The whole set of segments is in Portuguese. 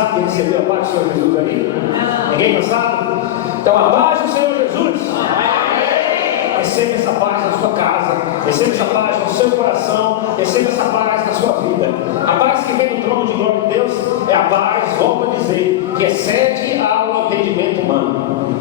cansado de receber a paz do Senhor Jesus ali? Ninguém cansado? Então a paz do Senhor Jesus. Receba essa paz na sua casa, receba essa paz no seu coração, receba essa paz na sua vida. A paz que vem do trono de glória de Deus é a paz, volto a dizer, que excede ao entendimento humano.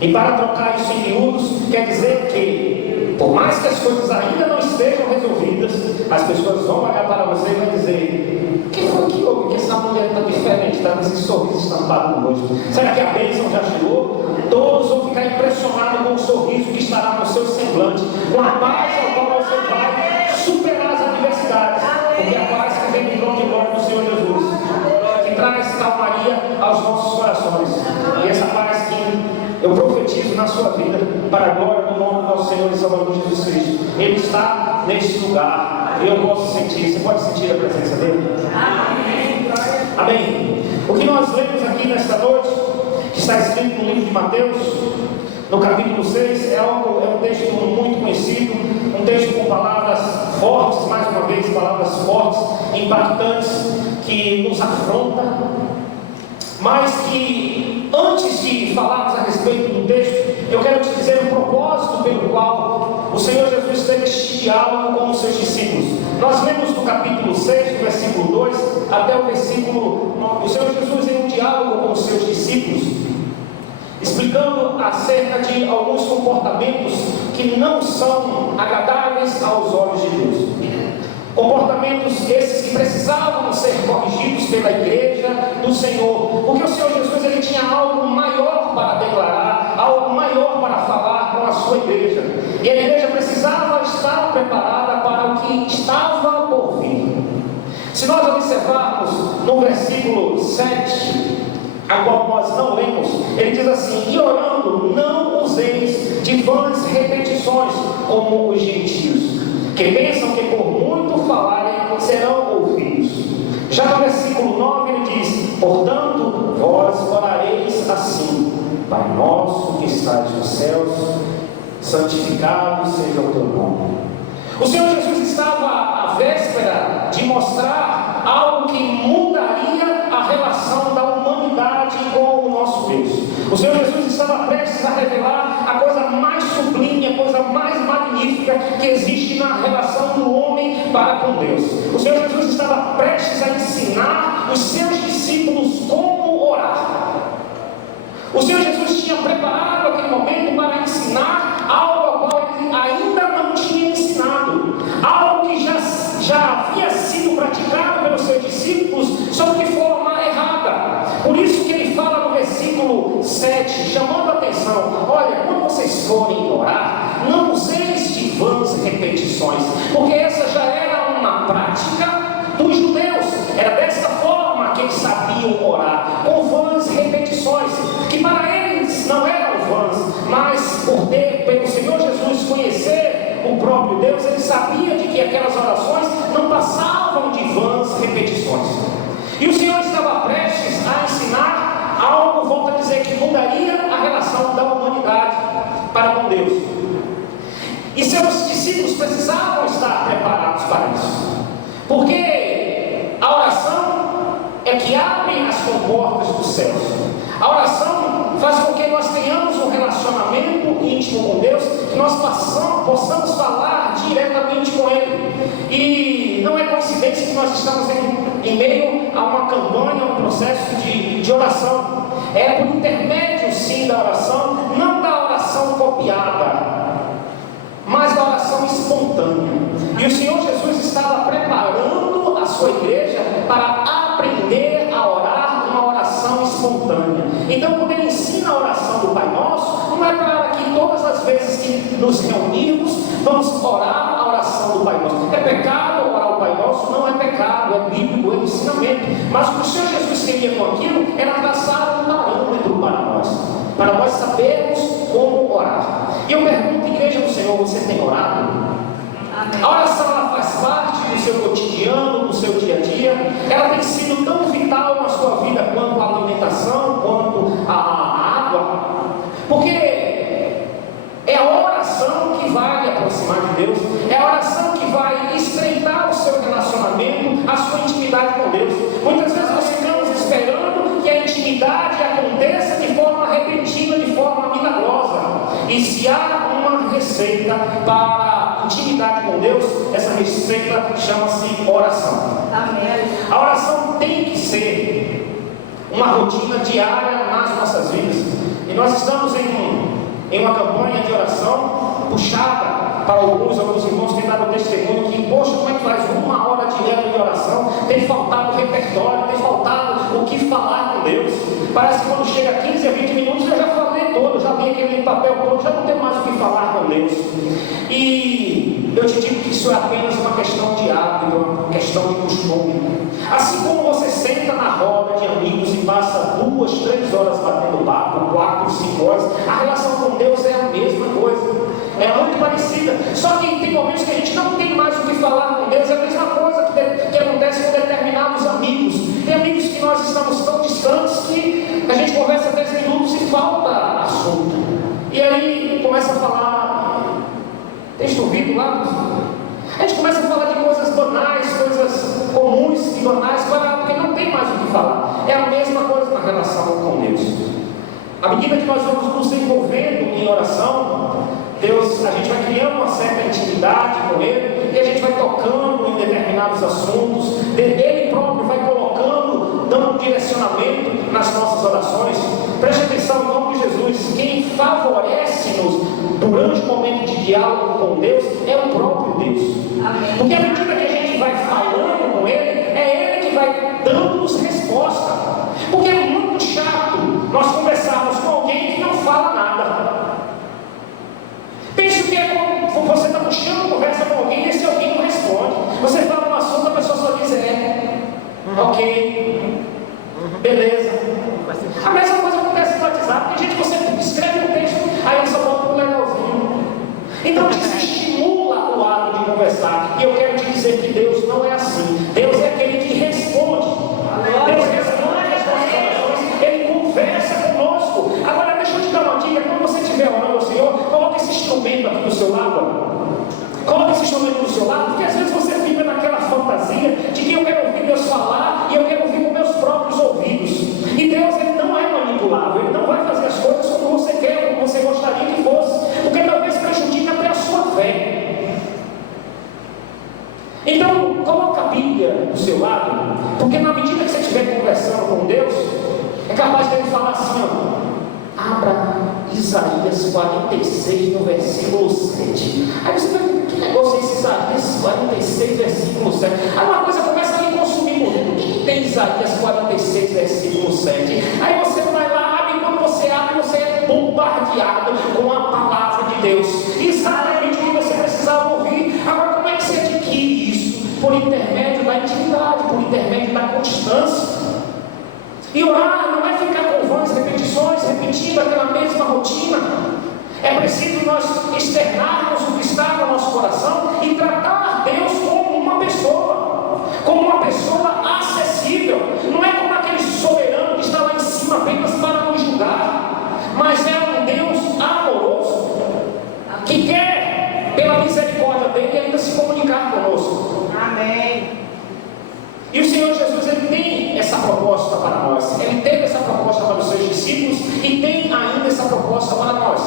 E para trocar isso em miúdos, quer dizer que, por mais que as coisas ainda não estejam resolvidas, as pessoas vão olhar para você e vão dizer: o que foi que houve? Que essa mulher está diferente, está com esse sorriso estampado no rosto. Será que a bênção já chegou? Todos vão ficar impressionados com o sorriso que estará no seu semblante, com a paz ao qual você vai superar as adversidades, porque a paz que vem do trono de glória do Senhor Jesus, que traz calmaria aos nossos corações, e essa paz que eu profetizo na sua vida, para a glória do nome do nosso Senhor e Salvador Jesus Cristo, Ele está neste lugar, e eu posso sentir. Você pode sentir a presença dele? Amém. Amém. O que nós lemos aqui nesta noite, que está escrito no livro de Mateus, no capítulo 6, é um texto muito conhecido, um texto com palavras fortes, mais uma vez, palavras fortes, impactantes, que nos afronta, mas que, antes de falarmos a respeito do texto, eu quero te dizer o propósito pelo qual o Senhor Jesus teve este diálogo com os seus discípulos. Nós lemos no capítulo 6, do versículo 2 até o versículo 9, o Senhor Jesus em um diálogo com os seus discípulos, explicando acerca de alguns comportamentos que não são agradáveis aos olhos de Deus. Comportamentos esses que precisavam ser corrigidos pela igreja do Senhor, porque o Senhor Jesus ele tinha algo maior para declarar, algo maior para falar com a sua igreja, e a igreja precisava estar preparada para o que estava por vir. Se nós observarmos no versículo 7, a qual nós não lemos, ele diz assim: e orando, não useis de vãs repetições como os gentios, que pensam que por muito falarem serão ouvidos. Já no versículo 9 ele diz: portanto, vós orareis assim: Pai nosso que estás nos céus, santificado seja o teu nome. O Senhor Jesus estava à véspera de mostrar algo que mudaria a relação da humanidade com o nosso Deus. O Senhor Jesus estava prestes a revelar a coisa mais sublime, a coisa mais magnífica que existe na relação do homem para com Deus. O Senhor Jesus estava prestes a ensinar os seus discípulos como orar. O Senhor Jesus tinha preparado aquele momento para ensinar algo ao qual ele ainda não tinha ensinado, algo que já havia sido praticado pelos seus discípulos, só que de forma errada. Por isso que ele fala no versículo 7, chamando a atenção: olha, quando vocês forem orar, não useis de vãs repetições, porque essa já era uma prática dos judeus. Era desta forma que eles sabiam orar, com vãs repetições, que para eles não eram vãs, mas por ter, pelo Senhor Jesus conhecer o próprio Deus, ele sabia de que aquelas orações não passavam de vãs repetições. E o Senhor estava prestes a ensinar algo, volto a dizer, que mudaria a relação da humanidade para com Deus. E seus discípulos precisavam estar preparados para isso, porque a oração é que abre as comportas dos céus. A oração faz com que nós tenhamos um relacionamento íntimo com Deus, que nós possamos falar diretamente com Ele. E não é coincidência que nós estamos em meio a uma campanha, um processo de oração. É por intermédio, sim, da oração, não da oração copiada, mas da oração espontânea. E o Senhor Jesus estava preparando a sua igreja para aprender a orar uma oração espontânea. Então, quando ele ensina a oração do Pai Nosso, não é para que todas as vezes que nos reunirmos vamos orar a oração do Pai Nosso. É pecado orar o Pai Nosso? Não é pecado, é bíblico, é ensinamento. Mas o que o Senhor Jesus queria com aquilo era traçar um parâmetro para nós sabermos como orar. E eu pergunto, igreja do Senhor, você tem orado? A oração ela faz parte do seu cotidiano, do seu dia a dia. Ela tem sido tão vital na sua vida quanto a alimentação, quanto a água, porque é a oração que vai lhe aproximar de Deus, é a oração que vai estreitar o seu relacionamento, a sua intimidade com Deus. Muitas vezes nós ficamos esperando E se há uma receita para intimidade com Deus, essa receita chama-se oração. Amém. A oração tem que ser uma rotina diária nas nossas vidas. E nós estamos em uma campanha de oração puxada para alguns irmãos têm dado testemunho que, poxa, como é que faz 1 hora diária de oração? Tem faltado o repertório, tem faltado o que falar com Deus. Parece que quando chega a 15 a 20 minutos eu já falei todo, já li aquele papel todo, já não tem mais o que falar com Deus. E eu te digo que isso é apenas uma questão de hábito, uma questão de costume. Assim como você senta na roda de amigos e passa 2, 3 horas batendo papo, 4, 5 horas, a relação com Deus é a mesma coisa. É muito parecida. Só que tem momentos que a gente não tem mais o que falar com Deus. É a mesma coisa que acontece com determinados amigos. Tem amigos que nós estamos tão distantes que a gente conversa 10 minutos e falta assunto. E aí começa a falar, tem ouvido lá? A gente começa a falar de coisas banais, coisas comuns e banais, porque não tem mais o que falar. É a mesma coisa na relação com Deus. À medida que nós vamos nos envolvendo em oração, Deus, a gente vai criando uma certa intimidade com Ele, e a gente vai tocando em determinados assuntos, Ele próprio vai colocando, dando um direcionamento nas nossas orações. Preste atenção, em nome de Jesus, quem favorece-nos durante o momento de diálogo com Deus é o próprio Deus. Amém. Porque à medida que a gente vai falando com Ele, é Ele que vai dando-nos resposta. Porque é muito chato nós conversarmos com alguém que não fala nada. Pense que é como você está puxando conversa com alguém e esse alguém não responde. Você fala um assunto, a pessoa só diz ok, beleza. A mesma coisa acontece no WhatsApp. Tem gente que você escreve um texto, aí ele só bota um legalzinho. Então desestimula o ato de conversar. E eu quero te dizer que Deus não é assim. Deus é aquele que responde. Deus responde as nossas orações. Ele conversa conosco. Agora deixa eu te dar uma dica. Quando você estiver orando ao Senhor, coloque esse instrumento aqui do seu lado. Coloque esse instrumento do seu lado, porque às vezes você fica naquela fantasia de que eu quero ouvir Deus falar e eu quero ouvir com meus próprios ouvidos. E Deus, Ele não é manipulável, Ele não vai fazer as coisas como você quer, como você gostaria que fosse, porque talvez prejudique até a sua fé. Então, coloque a Bíblia do seu lado, porque na medida que você estiver conversando com Deus, é capaz de Ele falar assim, ó, abra Isaías 46, no versículo 7. Aí você vai, que negócio é esse Isaías 46, versículo 7? Aí uma coisa começa a lhe consumir por dentro. O que tem Isaías 46, versículo 7? Aí você vai lá, abre, e quando você abre, você é bombardeado com a palavra de Deus. Exatamente o que você precisava ouvir. Agora, como é que você adquire isso? Por intermédio da intimidade, por intermédio da constância. E orar não é ficar com vãs repetições, repetindo aquela mesma rotina. É preciso nós externarmos o que está no nosso coração e tratar Deus como uma pessoa acessível. Não é como aquele soberano que está lá em cima apenas para nos julgar, mas é um Deus amoroso que quer, pela misericórdia dele, ainda se comunicar conosco. Amém. E o Senhor Jesus, Ele tem essa proposta para nós. Ele teve essa proposta para os seus discípulos e tem ainda essa proposta para nós.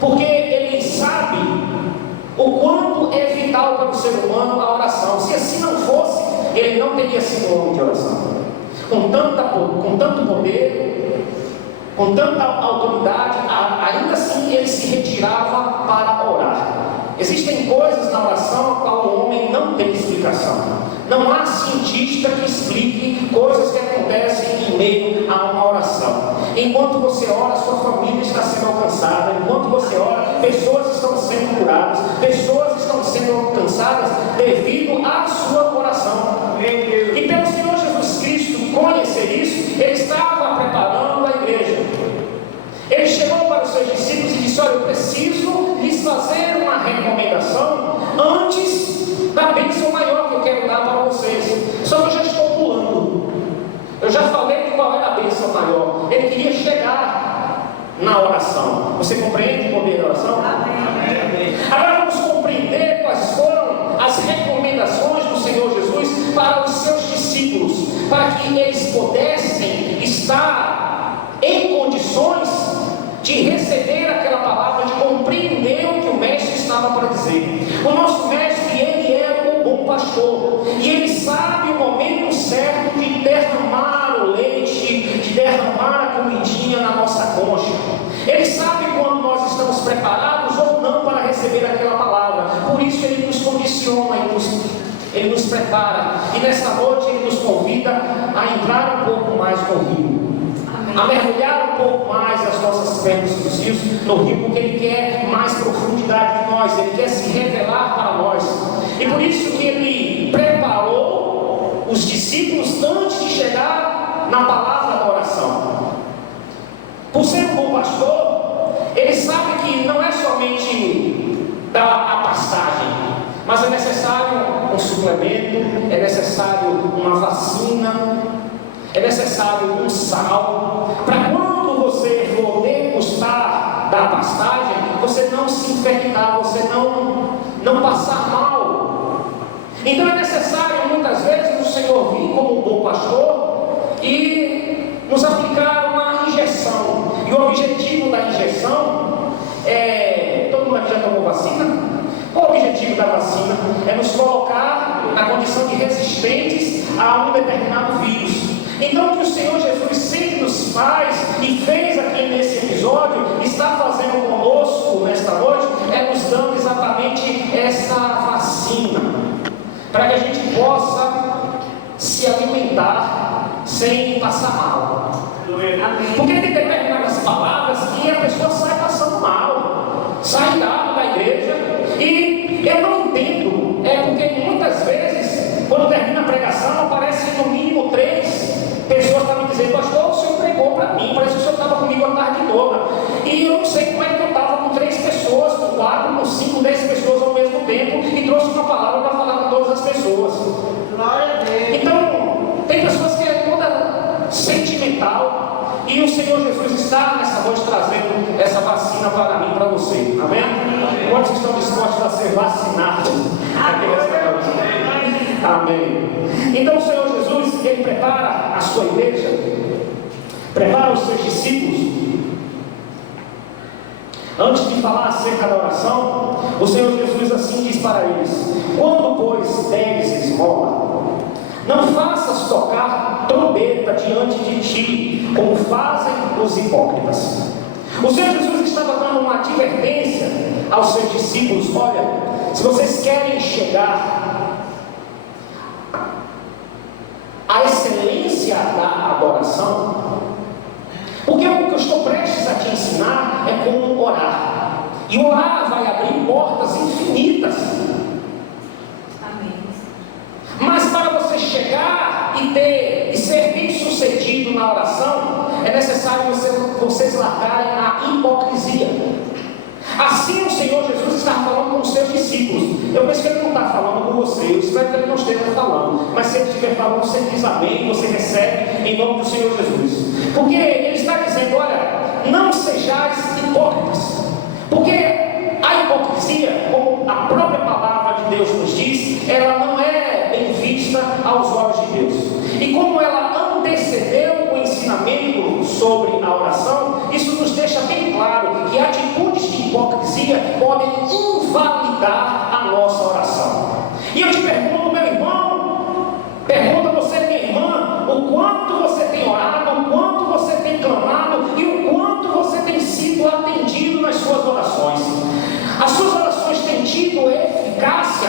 Porque Ele sabe o quanto é vital para o ser humano a oração. Se assim não fosse, Ele não teria sido um homem de oração. Com tanto poder, com tanta autoridade, ainda assim Ele se retirava para orar. Existem coisas na oração a qual o homem não tem explicação. Não há cientista que explique coisas que acontecem em meio a uma oração. Enquanto você ora, sua família está sendo alcançada. Enquanto você ora, pessoas estão sendo curadas. Pessoas estão sendo alcançadas devido à sua oração. E pelo Senhor Jesus Cristo conhecer isso, Ele estava preparando a igreja. Ele chegou para os seus discípulos e disse: olha, eu preciso lhes fazer uma recomendação antes da bênção maior que eu quero dar para vocês. Só que eu já estou pulando. Eu já falei qual era a bênção maior. Ele queria chegar na oração. Você compreende o poder da oração? Amém. Agora vamos compreender quais foram as recomendações do Senhor Jesus para os seus discípulos, para que eles pudessem estar em condições de receber aquela palavra, de O nosso mestre, ele é o bom pastor. E ele sabe o momento certo de derramar o leite, de derramar a comidinha na nossa concha. Ele sabe quando nós estamos preparados ou não para receber aquela palavra. Por isso ele nos condiciona, ele nos prepara. E nessa noite ele nos convida a entrar um pouco mais no rio. A mergulhar um pouco mais as nossas pernas dos rios no rio, porque ele quer mais profundidade de nós, ele quer se revelar para nós. E por isso que ele preparou os discípulos antes de chegar na palavra da oração. Por ser um bom pastor, ele sabe que não é somente dar a pastagem, mas é necessário um suplemento, é necessário uma vacina, é necessário um sal, para quando você for degustar da pastagem, você não se infectar, você não passar mal. Então é necessário muitas vezes o Senhor vir como um bom pastor e nos aplicar uma injeção. E o objetivo da injeção é, todo mundo aqui já tomou vacina? Qual o objetivo da vacina? É nos colocar na condição de resistentes a um determinado vírus. Então, o que o Senhor Jesus sempre nos faz e fez aqui nesse episódio, está fazendo conosco nesta noite, é nos dando exatamente essa vacina, para que a gente possa se alimentar sem passar mal. Porque tem determinadas palavras que a pessoa sai passando mal, sai da igreja, e eu não entendo, porque muitas vezes, quando termina a pregação, aparece no mínimo 3 pessoas estavam dizendo: pastor, o senhor pregou para mim, parece que o senhor estava comigo a tarde toda. E eu não sei como é que eu estava com 3 pessoas, com 4, com 5, 10 pessoas ao mesmo tempo, e trouxe uma palavra para falar com todas as pessoas. Glória a Deus. Então, tem pessoas que é toda sentimental, e o Senhor Jesus está nessa noite trazendo essa vacina para mim e para você. Amém? Quantos estão dispostos a ser vacinados aqui nessa noite? Amém. Então o Senhor Jesus, ele prepara a sua igreja, prepara os seus discípulos. Antes de falar acerca da oração, o Senhor Jesus assim diz para eles: quando pois deres esmola, não faças tocar trombeta diante de ti, como fazem os hipócritas. O Senhor Jesus estava dando uma advertência aos seus discípulos: olha, se vocês querem chegar a excelência da adoração, porque o que eu estou prestes a te ensinar é como orar, e orar vai abrir portas infinitas. Amém. Mas para você chegar e ser bem sucedido na oração, é necessário vocês largarem a hipocrisia. Assim o Senhor Jesus está falando com os seus discípulos. Eu penso que ele não está falando com você, eu espero que ele não esteja falando, mas se ele estiver falando, você diz amém, você recebe em nome do Senhor Jesus. Porque ele está dizendo: olha, não sejais hipócritas. Porque a hipocrisia, como a própria palavra de Deus nos diz, ela não é bem vista aos olhos de Deus. E como ela antecedeu o ensinamento sobre a oração, isso nos deixa bem claro que atitudes de hipocrisia podem invalidar a nossa oração. E eu te pergunto, meu irmão, pergunta você, minha irmã, o quanto você tem orado, o quanto você tem clamado e o quanto você tem sido atendido nas suas orações. As suas orações têm tido eficácia?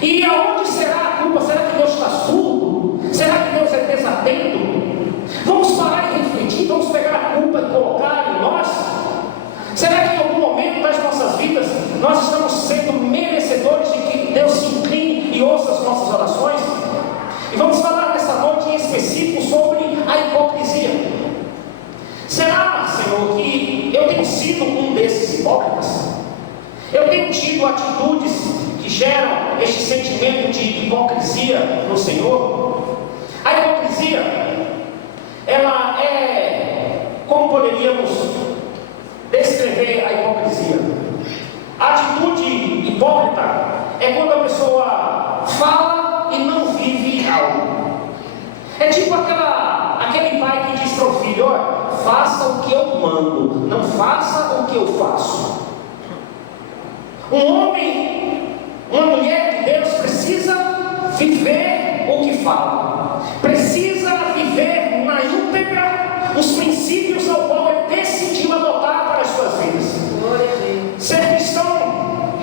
E aonde será a culpa? Será que Deus está surdo? Será que Deus é desatento? Vamos parar e refletir, vamos pegar a culpa e colocar em nós? Será que em algum momento das nossas vidas nós estamos sendo merecedores de que Deus se incline e ouça as nossas orações? E vamos falar nessa noite em específico sobre a hipocrisia. Será, Senhor, que eu tenho sido um desses hipócritas? Eu tenho tido atitudes que geram este sentimento de hipocrisia no Senhor? A hipocrisia, ela é, como poderíamos descrever a hipocrisia? A atitude hipócrita é quando a pessoa fala e não vive algo. É tipo aquele pai que diz para o filho: olha, faça o que eu mando, não faça o que eu faço. Um homem, uma mulher de Deus precisa viver o que fala, precisa viver na íntegra os princípios ao qual ele decidiu adotar para as suas vidas. Ser cristão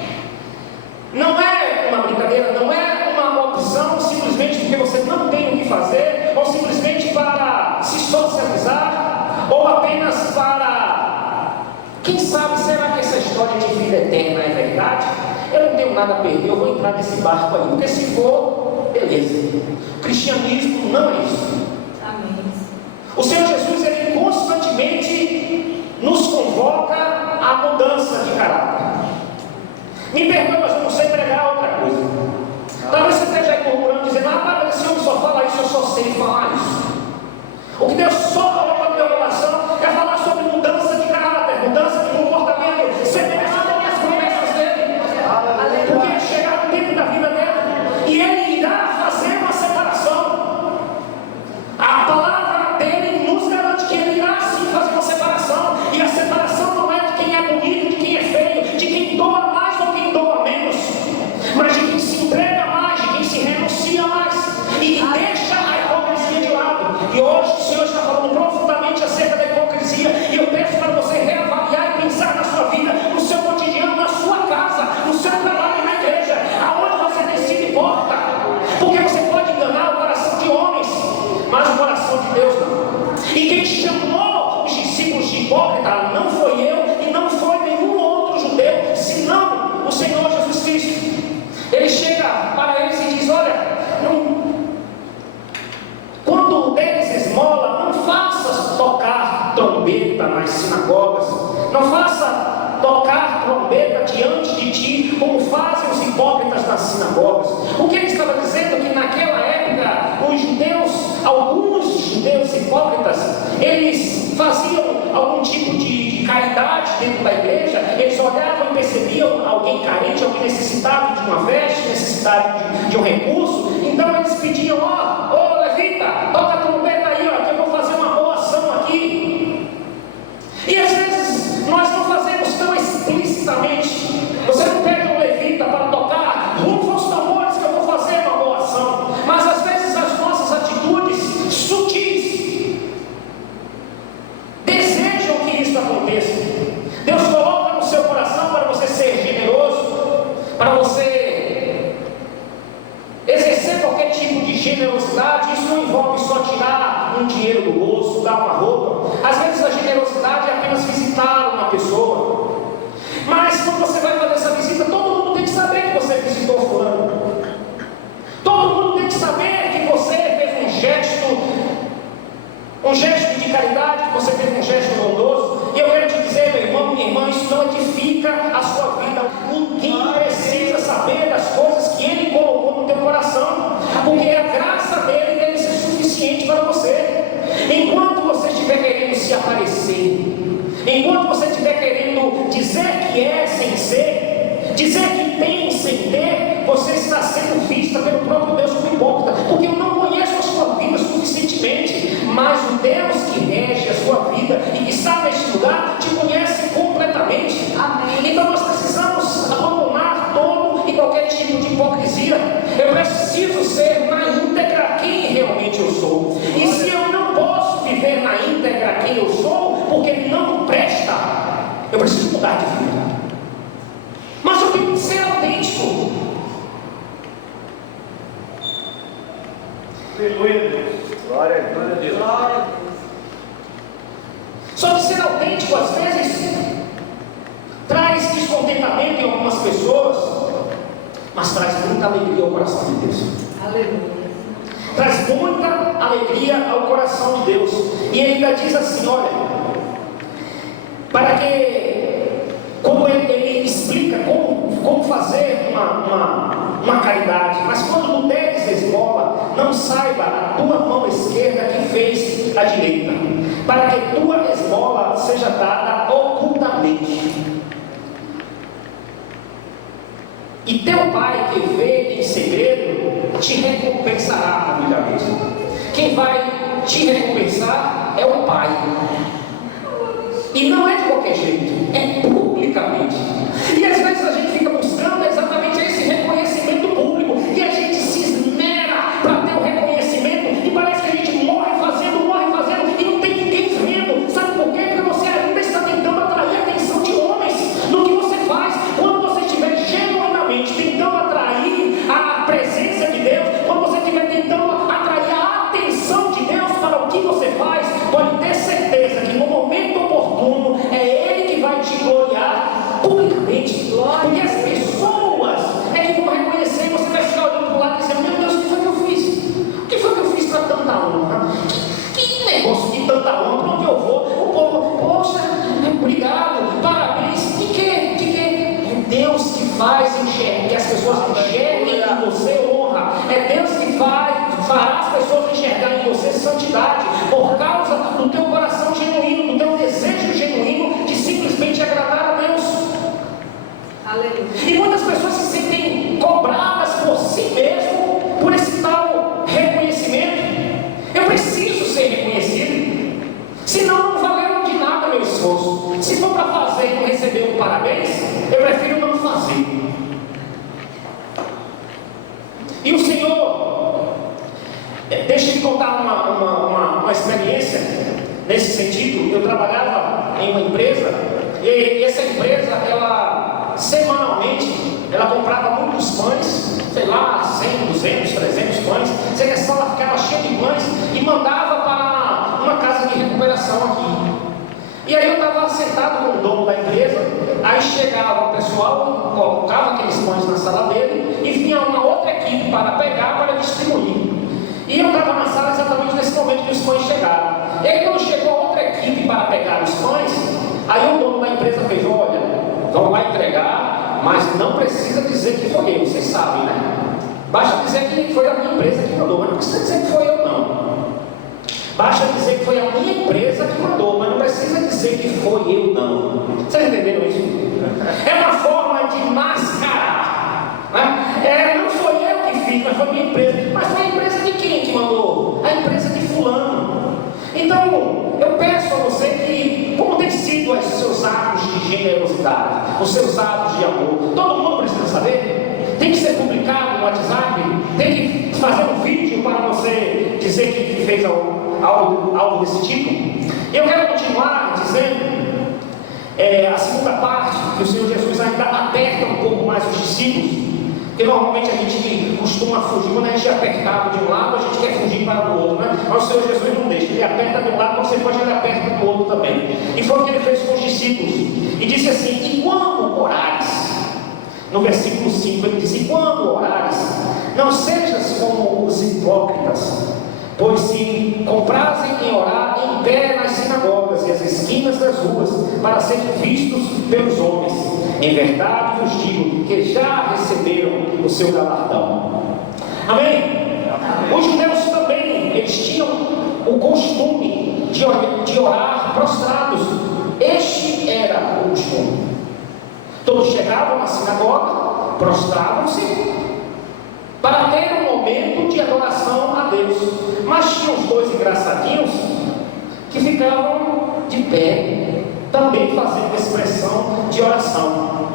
não é uma brincadeira, não é uma opção simplesmente porque você não tem o que fazer, ou simplesmente para se socializar, ou apenas para, quem sabe, será que essa história de vida eterna é verdade? Eu não tenho nada a perder, eu vou entrar nesse barco aí, porque se for, beleza. O cristianismo não é isso. Amém. O Senhor Jesus, ele constantemente nos convoca à mudança de caráter. Me perdoe, mas eu não sei pregar outra coisa. Talvez você esteja aí murmurando, dizendo: mas esse homem só fala isso, eu só sei falar isso. O que Deus só colocou no meu coração é falar sobre mudança de caráter, mudança de comportamento, semelhança das promessas dele. Porque chegar no tempo da vida dele e ele irá fazer uma separação. A palavra dele nos garante que ele irá sim fazer uma separação. E a separação não é de quem é bonito, de quem é feio, de quem doa mais ou quem doa menos, mas de quem se entrega mais, de quem se renuncia mais e deixa a hipocrisia de lado. E hoje o Senhor está falando profundamente acerca da hipocrisia, e eu peço para você reavaliar e pensar na sua vida, no seu cotidiano, na sua casa, no seu trabalho, na igreja, aonde você tem sido hipócrita, porque você pode enganar o coração de homens, mas o coração de Deus não. E quem chamou os discípulos de hipócrita não foi eu e não foi nenhum outro judeu, senão o Senhor Jesus Cristo. Ele chega para eles e diz: olha, quando deles esmola, não faça tocar trombeta nas sinagogas, não faça tocar trombeta diante de ti, como fazem os hipócritas nas sinagogas. O que ele estava dizendo? Que naquela época, os judeus, alguns judeus hipócritas, eles faziam algum tipo de caridade dentro da igreja. Eles olhavam e percebiam alguém carente, alguém necessitado de uma veste, necessitado de um recurso. Então eles pediam: ó levita, toca a trombeta aí, ó, que eu vou fazer uma boa ação aqui. E às vezes nós não fazemos tão explicitamente. Você não pede um levita para tocar rufa os tambores que eu vou fazer uma boa ação. Mas às vezes as nossas atitudes sutis desejam que isso aconteça. Deus coloca no seu coração para você ser generoso, para você exercer qualquer tipo de generosidade. Isso não envolve só tirar um dinheiro do bolso, dar uma roupa. Às vezes a generosidade é apenas visitar uma pessoa. Mas quando você vai fazer essa visita, todo mundo tem que saber que você visitou fulano. Todo mundo tem que saber que você fez um gesto de caridade, que você fez um gesto bondoso. E eu quero te dizer, meu irmão, minha irmã, isso não edifica a sua vida. Ninguém precisa saber das coisas que Ele colocou no teu coração, porque a graça dele deve ser suficiente para você. Enquanto você estiver querendo se aparecer, enquanto você estiver querendo dizer que é sem ser, dizer que tem sem ter, você está sendo vista pelo próprio Deus como hipócrita, porque eu não conheço a sua vida suficientemente, mas o Deus que rege a sua vida e que está neste lugar te conhece completamente. Amém. Então nós precisamos abandonar todo e qualquer tipo de hipocrisia. Eu preciso ser na íntegra quem realmente eu sou. E se eu não posso viver na íntegra quem eu sou, porque não presta, eu preciso mudar de vida. Mas eu tenho que ser autêntico. Aleluia, Deus. Glória a Deus. Glória a Deus. Só que ser autêntico às vezes traz descontentamento em algumas pessoas, mas traz muita alegria ao coração de Deus. Aleluia. Traz muita alegria ao coração de Deus. E ele ainda diz assim: olha, para que, como ele explica como fazer uma caridade, mas quando tu deres esmola, não saiba a tua mão esquerda que fez a direita, para que tua esmola seja dada ocultamente. E teu pai que vê em segredo te recompensará publicamente. Quem vai te recompensar é o Pai. E não é de qualquer jeito, é publicamente. E às vezes a gente fica pessoas enxergarem em você santidade, por causa do teu coração genuíno, do teu desejo genuíno de simplesmente agradar a Deus. Aleluia. E muitas pessoas se sentem cobradas por si mesmo, por esse tal reconhecimento. Eu preciso ser reconhecido, senão não valeu de nada meu esforço. Se for para fazer e não receber um parabéns, eu prefiro não fazer. E o Senhor, deixa eu contar uma experiência nesse sentido. Eu trabalhava em uma empresa, e essa empresa, ela semanalmente, ela comprava muitos pães, sei lá, 100, 200, 300 pães. Sei que a sala ficava cheia de pães e mandava para uma casa de recuperação aqui. E aí eu estava sentado com o dono da empresa, aí chegava o pessoal, colocava aqueles pães na sala dele e vinha uma outra equipe para pegar, para distribuir. E eu estava na sala exatamente nesse momento que os pães chegaram. E aí quando chegou a outra equipe para pegar os pães, aí o dono da empresa fez: olha, vamos lá entregar, mas não precisa dizer que foi eu, vocês sabem, né? Basta dizer que foi a minha empresa que mandou, mas não precisa dizer que foi eu não. Basta dizer que foi a minha empresa que mandou, mas não precisa dizer que foi eu não. Vocês entenderam isso? É uma forma de mascarar, né? Não foi eu que fiz, mas foi a minha empresa. Mas foi a empresa de quem que mandou? A empresa de fulano. Então, eu peço a você que, como tem sido os seus atos de generosidade, os seus atos de amor, todo mundo precisa saber? Tem que ser publicado no WhatsApp? Tem que fazer um vídeo para você dizer que fez algo desse tipo? Eu quero continuar dizendo a segunda parte, que o Senhor Jesus ainda aperta um pouco mais os discípulos, porque normalmente a gente costuma fugir. Quando a gente é apertado de um lado, a gente quer fugir para o outro, né? Mas o Senhor Jesus não deixa, ele aperta de um lado, você pode, ele aperta do outro também. E foi o que ele fez com os discípulos, e disse assim: e quando orares? No versículo 5 ele disse: e quando orares, não sejas como os hipócritas, pois se comprazem em orar em pé nas sinagogas e as esquinas das ruas, para serem vistos pelos homens. Em verdade vos digo que já receberam o seu galardão. Amém? Os judeus também, eles tinham o costume de orar prostrados. Este era o costume. Todos chegavam na sinagoga, prostravam-se para ter um momento de adoração a Deus. Mas tinha os dois engraçadinhos que ficavam de pé, também fazendo expressão de oração,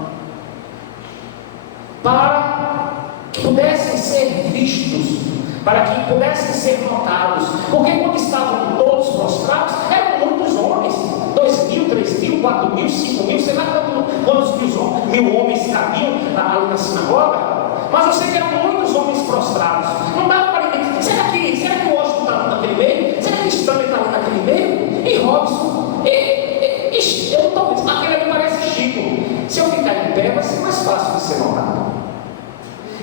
para que pudessem ser vistos, para que pudessem ser notados. Porque quando estavam todos prostrados, eram muitos homens, 2.000, 3.000, 4.000, 5.000, sei lá quantos mil homens cabiam ali na sinagoga. Mas eu sei que eram muitos homens prostrados. Não dava para ninguém. Será que o Washington está naquele meio? Será que Stanley está lá naquele meio? E Robson? Eu não estou dizendo, aquele ali parece Chico. Se eu ficar em pé, vai ser mais fácil de ser notado.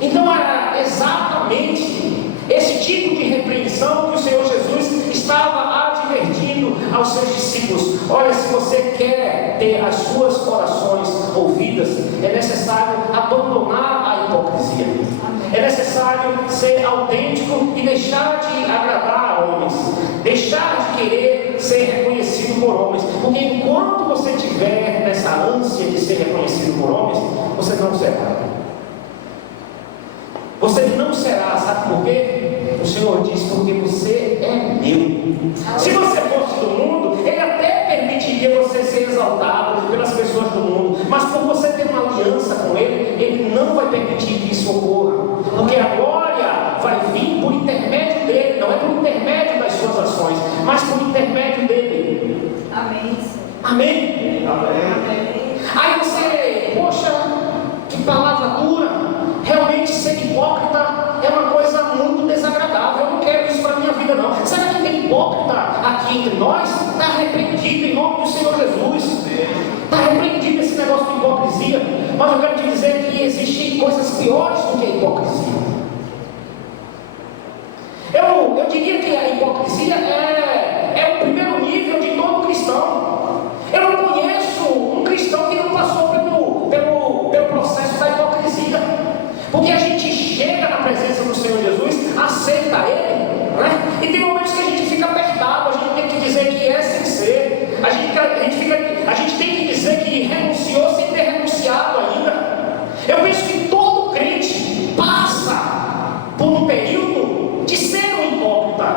Então era exatamente esse tipo de repreensão que o Senhor Jesus estava advertindo aos seus discípulos. Olha, se você quer ter as suas orações ouvidas, é necessário abandonar a hipocrisia. É necessário ser autêntico e deixar de agradar a homens, deixar de querer ser reconhecido por homens, porque enquanto você estiver nessa ânsia de ser reconhecido por homens, você não será. Você não será, sabe por quê? O Senhor diz: porque você é meu. Se você fosse do mundo, Ele até permitiria você ser exaltado pelas pessoas do mundo, mas por você ter uma aliança com Ele, Ele não vai permitir que isso ocorra, porque a glória vai vir por intermédio dEle, não é por intermédio das suas ações, mas por intermédio dEle. Amém. Amém? Amém. Aí você, poxa, que palavra dura. Realmente ser hipócrita é uma coisa muito desagradável. Eu não quero isso para a minha vida, não. Será que tem hipócrita aqui entre nós? Está repreendido em nome do Senhor Jesus. Está repreendido esse negócio de hipocrisia. Mas eu quero te dizer que existem coisas piores do que a hipocrisia. Eu diria que a hipocrisia é o primeiro nível de todo cristão. Eu não conheço um cristão que não passou pelo processo da hipocrisia. Porque a gente chega na presença do Senhor Jesus, aceita Ele, né?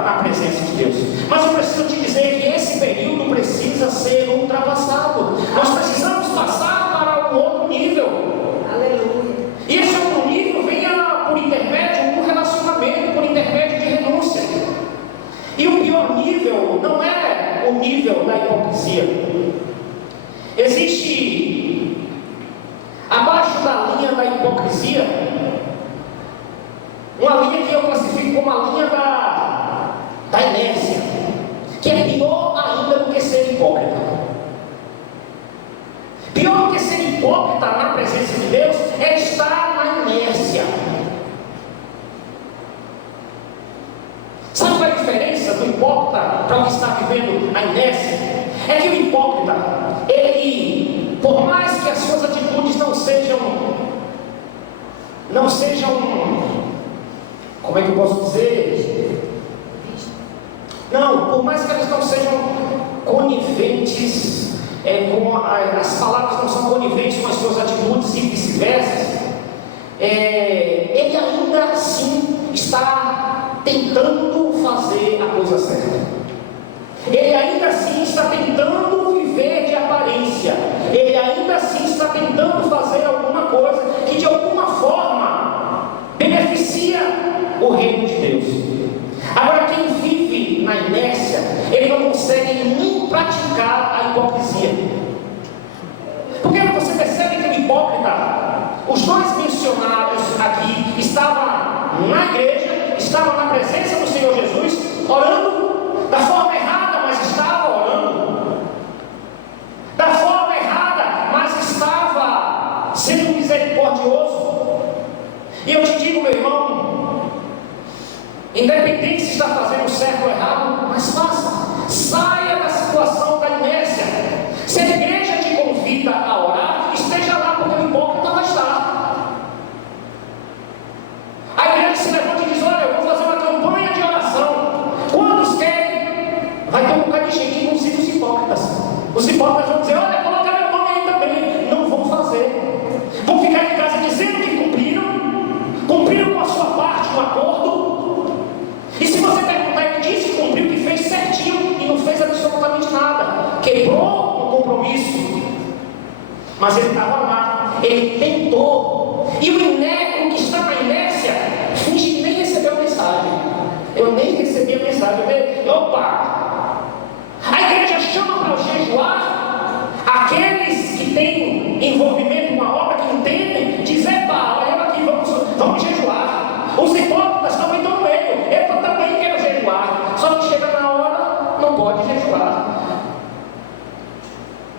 na presença de Deus. Mas eu preciso te dizer que esse período precisa ser ultrapassado. Nós precisamos passar para um outro nível. Aleluia. E esse outro nível vem por intermédio do relacionamento, por intermédio de renúncia. E o pior nível não é o nível da hipocrisia. Existe, abaixo da linha da hipocrisia, uma linha que eu classifico como a linha da inércia, que é pior ainda do que ser hipócrita. Pior do que ser hipócrita na presença de Deus é estar na inércia. Sabe qual é a diferença do hipócrita para o que está vivendo a inércia? É que o hipócrita, ele, por mais que as suas atitudes não sejam, como é que eu posso dizer? Não, por mais que elas não sejam coniventes, as palavras não são coniventes com as suas atitudes e vice-versa, ele ainda assim está tentando fazer a coisa certa. Ele ainda assim está tentando viver de aparência. Ele ainda assim está tentando fazer alguma coisa que de alguma forma beneficia o reino de Deus. Agora, quem vive na inércia, ele não consegue nem praticar a hipocrisia. Porque você percebe que o hipócrita, os dois mencionados aqui, estavam na igreja, estavam na presença do Senhor Jesus, orando da forma errada, mas estava orando. Da forma errada, mas estava sendo misericordioso. E eu te digo, meu irmão, independente se está fazendo certo ou errado, mas faça. Saia da situação da inércia. Se a igreja te convida a orar, esteja lá, porque o hipócrita vai estar. A igreja se levanta e diz: olha, eu vou fazer uma campanha de oração. Quantos querem? Vai ter um bocado de gente que não siga os hipócritas. Os hipócritas vão dizer: olha, coloca meu nome aí também. Não vão fazer. Vão ficar em casa dizendo que cumpriram com a sua parte do acordo. E se você perguntar, ele disse que cumpriu, que fez certinho e não fez absolutamente nada. Quebrou o compromisso. Mas ele estava lá, ele tentou. E o que está na inércia finge que nem recebeu a mensagem. Eu nem recebi a mensagem. Opa! A igreja chama para jejuar aqueles que têm envolvimento com a obra, que entendem, dizer: olha aqui, vamos jejuar. Os hipócritas também estão no meio. Eu também quero jejuar. Só que chega na hora, não pode jejuar.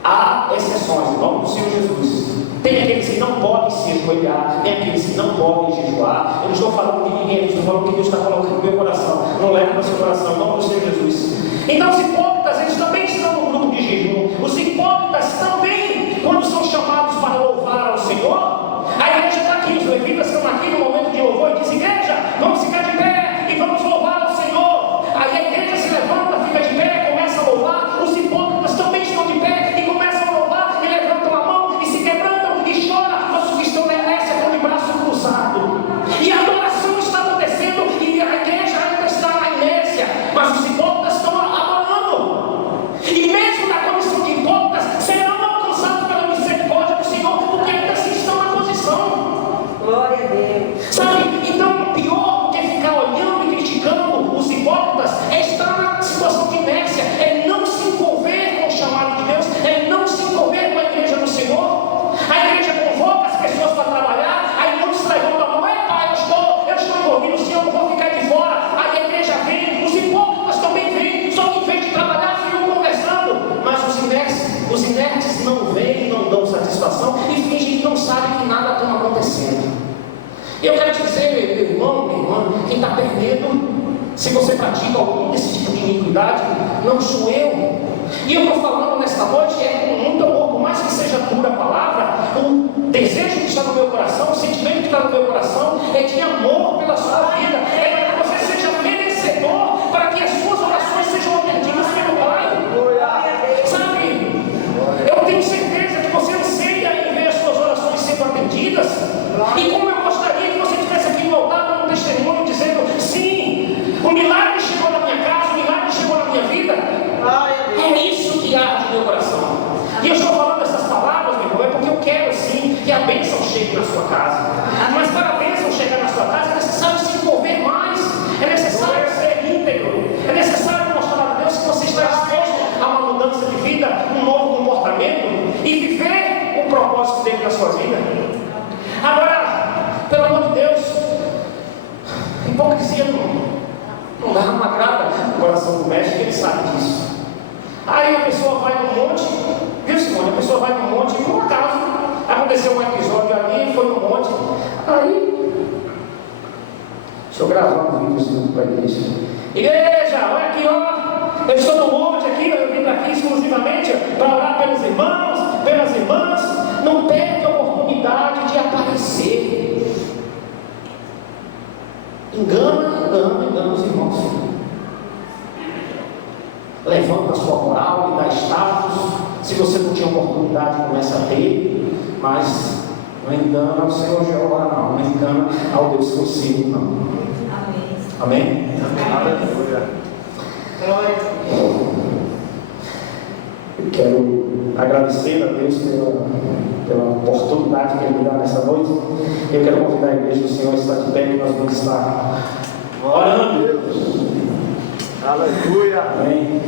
Há exceções, em nome do Senhor Jesus. Tem aqueles que não podem se ajoelhar, tem aqueles que não podem jejuar. Eu não estou falando de ninguém, eu estou falando que Deus está colocando no meu coração. Não leva para o seu coração, em nome do Senhor Jesus. Então os hipócritas, eles também estão no grupo de jejum. Os hipócritas também, quando são chamados para louvar ao Senhor, a igreja está aqui, os levitas estão aqui no momento de louvor e dizem: igreja, vamos ficar de pé e vamos louvar ao Senhor. Aí a igreja se levanta, fica de pé, começa a louvar. Os hipócritas também estão de pé e começam a louvar, e levantam a mão e se quebrantam e choram, mas os que estão na inércia estão de braço cruzado. E a adoração está acontecendo e a igreja ainda está na inércia, mas os hipócritas estão adorando. E mesmo na condição de hipócritas, serão alcançados pela misericórdia do Senhor, porque ainda assim estão na posição. Glória a Deus. Sabe? Então, pior do que ficar olhando e criticando os hipócritas é estar na situação de inércia, é não se envolver com o chamado de Deus, é não se envolver com a igreja do Senhor. A igreja convoca as pessoas para trabalhar, aí não se levanta a mão: pai, eu estou envolvido, o Senhor, não vou ficar de fora. Aí a igreja vem, os hipócritas também vêm, só que em vez de trabalhar, ficam conversando. Mas os inertes não vêm, não dão satisfação e fingem que não sabem que nada está acontecendo. E eu quero te dizer, meu irmão, minha irmã, quem está perdendo, se você pratica algum desse tipo de iniquidade, não sou eu. E eu estou falando nesta noite com muito amor, por mais que seja dura a palavra, o desejo que está no meu coração, o sentimento que está no meu coração é de amor pela sua vida, é para que você seja merecedor, para que as suas orações sejam atendidas pelo Pai. Sabe, eu tenho certeza que você anseia em ver as suas orações sendo atendidas, e como eu gostaria que você tivesse aqui no altar dando um testemunho, dizendo: sim, o milagre chegou na minha bênção chegue na sua casa. Mas para a bênção chegar na sua casa é necessário se envolver mais, é necessário ser íntegro, é necessário mostrar a Deus que você está disposto a uma mudança de vida, um novo comportamento e viver o propósito dele na sua vida. Agora, pelo amor de Deus, hipocrisia não dá uma agrada no coração do mestre, ele sabe disso. Aí a pessoa vai no monte, viu, Simone? A pessoa vai no monte e por acaso aconteceu um episódio ali, foi no monte. Aí, deixa eu gravar um vídeo para a igreja. Igreja, olha aqui, ó. Eu estou no monte aqui, eu vim aqui exclusivamente para orar pelos irmãos, pelas irmãs. Não perca a oportunidade de aparecer. Engana os irmãos. Levanta a sua moral e dá status. Se você não tinha oportunidade, começa a ter. Mas não engana o Senhor Jeová, não. Não engana ao Deus que eu sirvo, não. Amém? Aleluia. Glória. Eu quero agradecer a Deus pela oportunidade que Ele me dá nessa noite. Eu quero convidar a igreja do Senhor a estar de pé, que nós vamos estar orando. Aleluia. Amém.